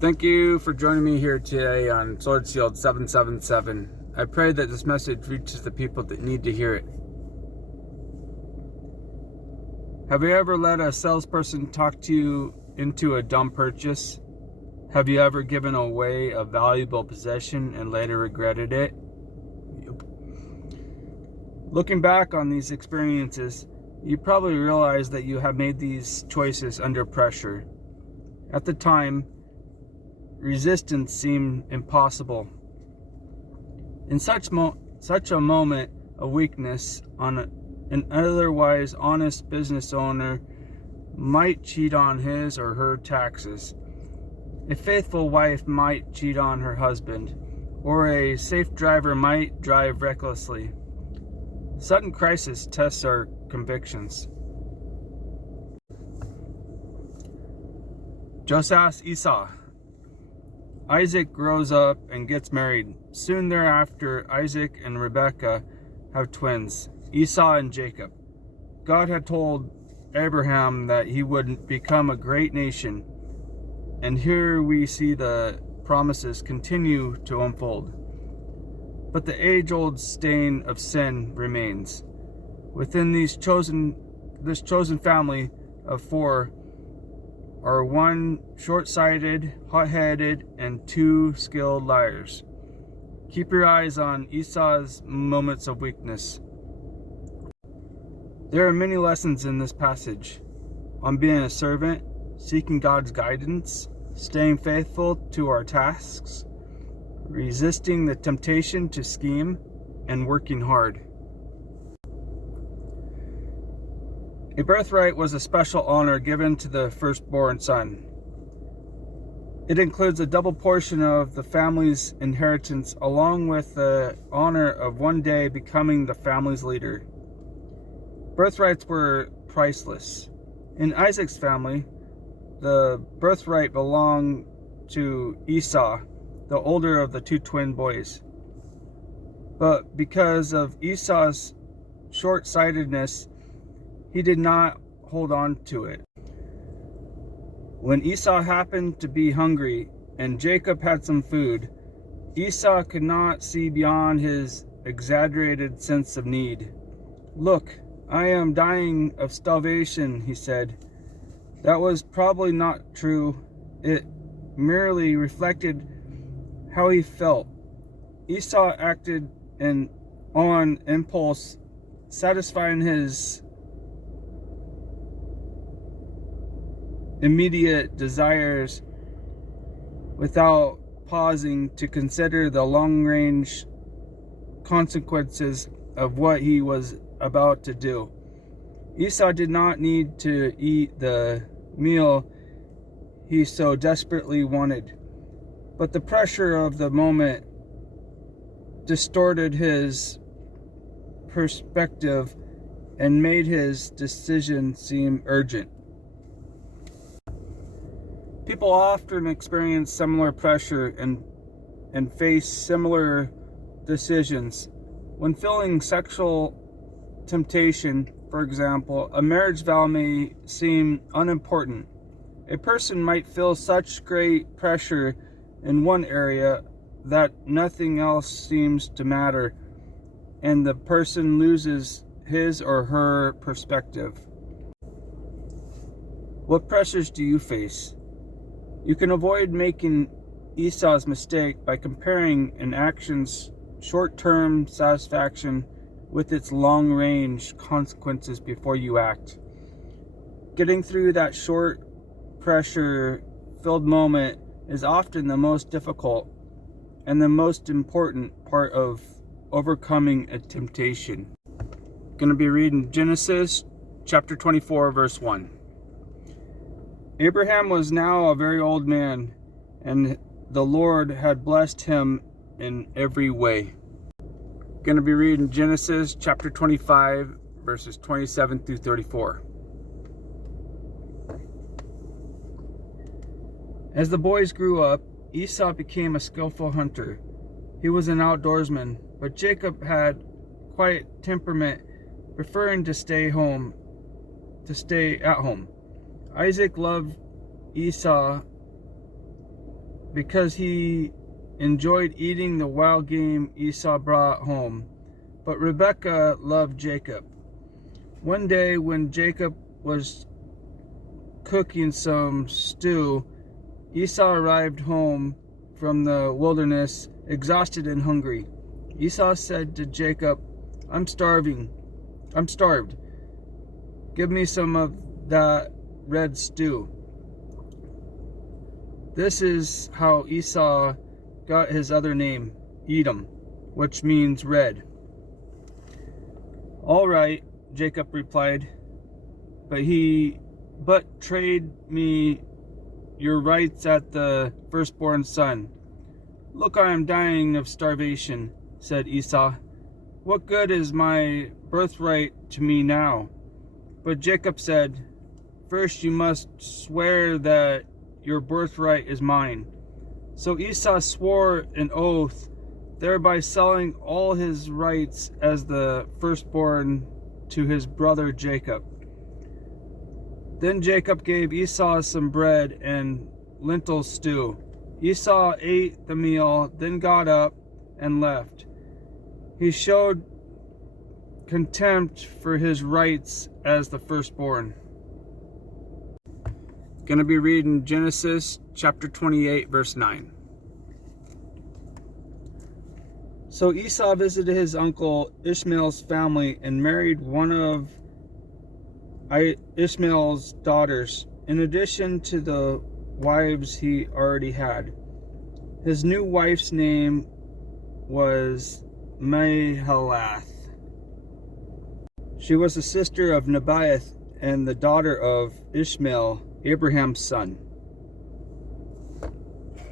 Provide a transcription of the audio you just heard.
Thank you for joining me here today on Sword Shield 777. I pray that this message reaches the people that need to hear it. Have you ever let a salesperson talk to you into a dumb purchase? Have you ever given away a valuable possession and later regretted it? Yep. Looking back on these experiences, you probably realize that you have made these choices under pressure. At the time, resistance seemed impossible. In such a moment of weakness, an otherwise honest business owner might cheat on his or her taxes. A faithful wife might cheat on her husband, or a safe driver might drive recklessly. Sudden crisis tests our convictions. Just ask Esau. Isaac grows up and gets married. Soon thereafter, Isaac and Rebekah have twins, Esau and Jacob. God had told Abraham that he would become a great nation, and here we see the promises continue to unfold. But the age-old stain of sin remains. Within this chosen family of four are one short-sighted, hot-headed, and two skilled liars. Keep your eyes on Esau's moments of weakness. There are many lessons in this passage on being a servant, seeking God's guidance, staying faithful to our tasks, resisting the temptation to scheme, and working hard. A birthright was a special honor given to the firstborn son. It includes a double portion of the family's inheritance, along with the honor of one day becoming the family's leader. Birthrights were priceless. In Isaac's family, the birthright belonged to Esau, the older of the two twin boys. But because of Esau's short-sightedness, he did not hold on to it. When Esau happened to be hungry and Jacob had some food, Esau could not see beyond his exaggerated sense of need. "Look, I am dying of starvation," he said. That was probably not true. It merely reflected how he felt. Esau acted on impulse, satisfying his immediate desires without pausing to consider the long-range consequences of what he was about to do. Esau did not need to eat the meal he so desperately wanted, but the pressure of the moment distorted his perspective and made his decision seem urgent. People often experience similar pressure and face similar decisions. When feeling sexual temptation, for example, a marriage vow may seem unimportant. A person might feel such great pressure in one area that nothing else seems to matter, and the person loses his or her perspective. What pressures do you face? You can avoid making Esau's mistake by comparing an action's short-term satisfaction with its long-range consequences before you act. Getting through that short, pressure-filled moment is often the most difficult and the most important part of overcoming a temptation. I'm going to be reading Genesis chapter 24, verse 1. Abraham was now a very old man, and the Lord had blessed him in every way. I'm going to be reading Genesis chapter 25, verses 27 through 34. As the boys grew up, Esau became a skillful hunter. He was an outdoorsman, but Jacob had quiet temperament, preferring to stay at home. Isaac loved Esau because he enjoyed eating the wild game Esau brought home. But Rebekah loved Jacob. One day when Jacob was cooking some stew, Esau arrived home from the wilderness, exhausted and hungry. Esau said to Jacob, I'm starved. Give me some of that red stew. This is how Esau got his other name, Edom, which means red. All right, Jacob replied, but trade me your rights at the firstborn son. Look, I am dying of starvation, said Esau. What good is my birthright to me now? But Jacob said, first you must swear that your birthright is mine. So Esau swore an oath, thereby selling all his rights as the firstborn to his brother Jacob. Then Jacob gave Esau some bread and lentil stew. Esau ate the meal, then got up and left. He showed contempt for his rights as the firstborn. Going to be reading Genesis chapter 28, verse 9. So Esau visited his uncle Ishmael's family and married one of Ishmael's daughters, in addition to the wives he already had. His new wife's name was Mahalath. She was the sister of Nebaioth and the daughter of Ishmael, Abraham's son.